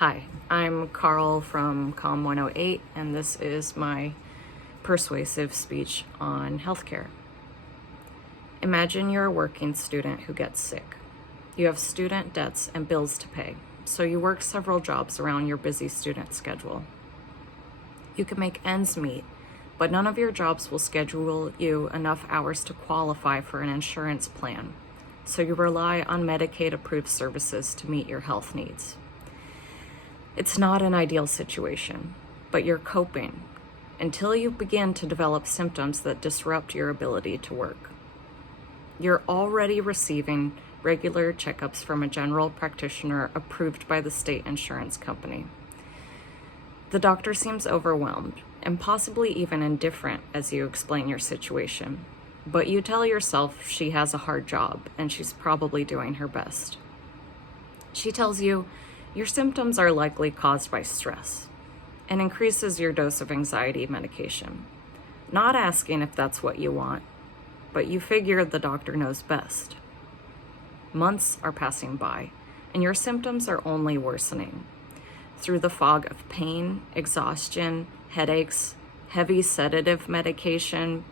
Hi, I'm Carl from COM 108, and this is my persuasive speech on healthcare. Imagine you're a working student who gets sick. You have student debts and bills to pay, so you work several jobs around your busy student schedule. You can make ends meet, but none of your jobs will schedule you enough hours to qualify for an insurance plan, so you rely on Medicaid-approved services to meet your health needs. It's not an ideal situation, but you're coping until you begin to develop symptoms that disrupt your ability to work. You're already receiving regular checkups from a general practitioner approved by the state insurance company. The doctor seems overwhelmed and possibly even indifferent as you explain your situation, but you tell yourself she has a hard job and she's probably doing her best. She tells you your symptoms are likely caused by stress and increases your dose of anxiety medication, not asking if that's what you want, but you figure the doctor knows best. Months are passing by, and your symptoms are only worsening. Through the fog of pain, exhaustion, headaches, heavy sedative medication,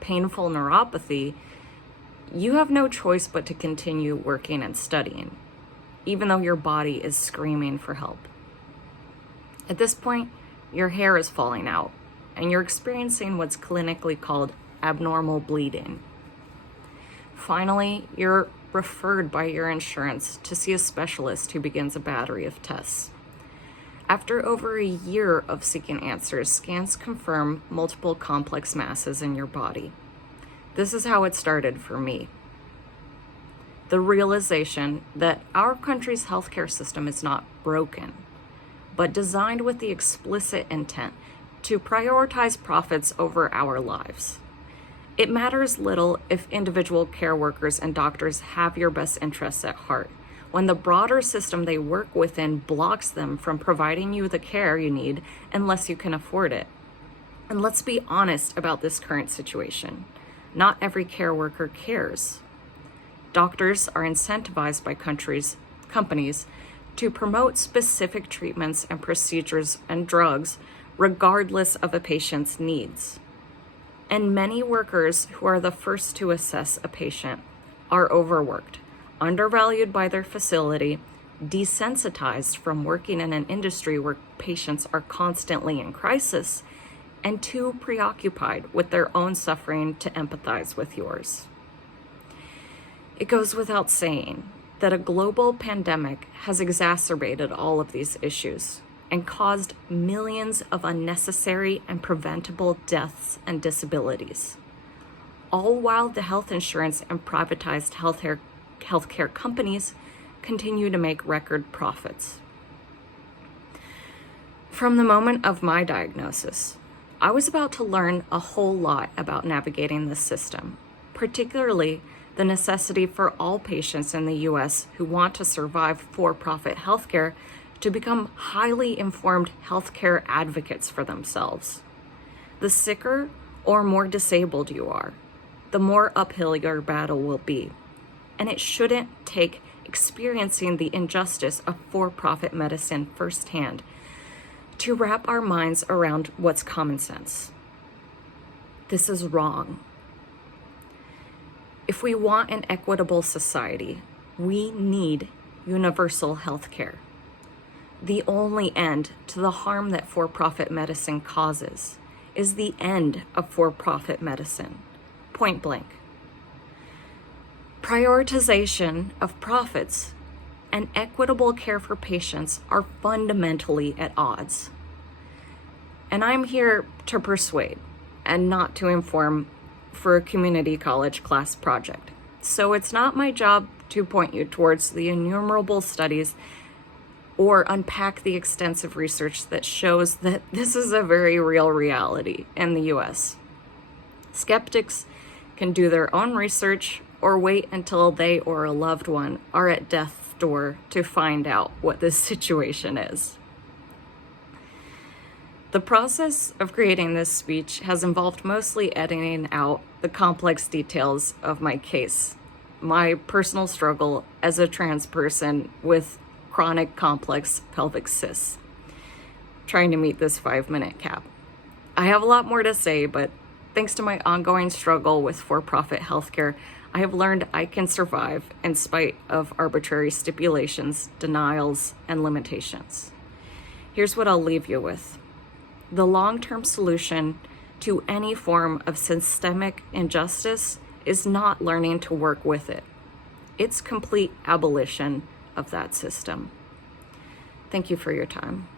painful neuropathy, you have no choice but to continue working and studying, even though your body is screaming for help. At this point, your hair is falling out, and you're experiencing what's clinically called abnormal bleeding. Finally, you're referred by your insurance to see a specialist who begins a battery of tests. After over a year of seeking answers, scans confirm multiple complex masses in your body. This is how it started for me. The realization that our country's healthcare system is not broken, but designed with the explicit intent to prioritize profits over our lives. It matters little if individual care workers and doctors have your best interests at heart, when the broader system they work within blocks them from providing you the care you need unless you can afford it. And let's be honest about this current situation. Not every care worker cares. Doctors are incentivized by companies to promote specific treatments and procedures and drugs regardless of a patient's needs. And many workers who are the first to assess a patient are overworked, undervalued by their facility, desensitized from working in an industry where patients are constantly in crisis, and too preoccupied with their own suffering to empathize with yours. It goes without saying that a global pandemic has exacerbated all of these issues and caused millions of unnecessary and preventable deaths and disabilities, all while the health insurance and privatized healthcare companies continue to make record profits. From the moment of my diagnosis, I was about to learn a whole lot about navigating this system, particularly the necessity for all patients in the U.S. who want to survive for-profit healthcare to become highly informed healthcare advocates for themselves. The sicker or more disabled you are, the more uphill your battle will be. And it shouldn't take experiencing the injustice of for-profit medicine firsthand to wrap our minds around what's common sense. This is wrong. If we want an equitable society, we need universal health care. The only end to the harm that for-profit medicine causes is the end of for-profit medicine, point blank. Prioritization of profits and equitable care for patients are fundamentally at odds. And I'm here to persuade and not to inform for a community college class project. So it's not my job to point you towards the innumerable studies or unpack the extensive research that shows that this is a very real reality in the US. Skeptics can do their own research or wait until they or a loved one are at death's door to find out what this situation is. The process of creating this speech has involved mostly editing out the complex details of my case, my personal struggle as a trans person with chronic complex pelvic cysts, trying to meet this 5-minute cap. I have a lot more to say, but thanks to my ongoing struggle with for-profit healthcare, I have learned I can survive in spite of arbitrary stipulations, denials, and limitations. Here's what I'll leave you with. The long-term solution to any form of systemic injustice is not learning to work with it. It's complete abolition of that system. Thank you for your time.